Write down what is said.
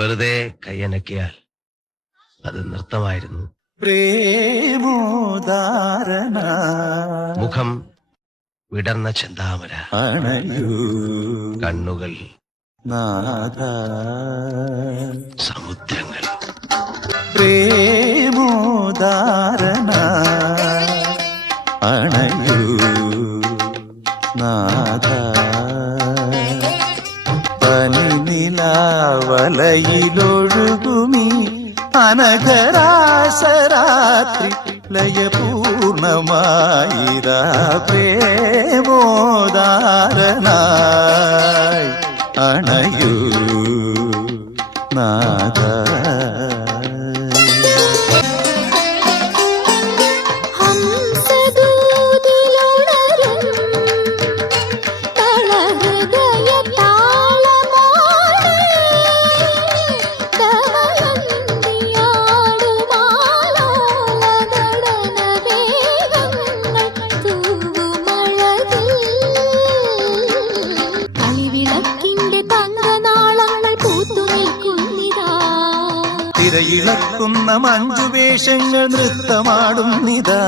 വെറുതെ കൈയനക്കിയാൽ അത് നൃത്തമായിരുന്നു. പ്രേമോദാരണ മുഖം വിടർന്ന ചെന്താമര, കണ്ണുകൾ നാഥ സമുദ്രങ്ങൾ. പ്രേമോദാരണ അണയൂ നാഥ പനിനിലാവലയിലൊഴുകുമീ അനഘരാസരാത്രി ലയപൂർണമായിരാ പ്രേമോദാരണായി അണയൂ നാഥ. തിരയിളക്കുന്ന മഞ്ജുവേഷങ്ങൾ നൃത്തമാടുന്നിതാ.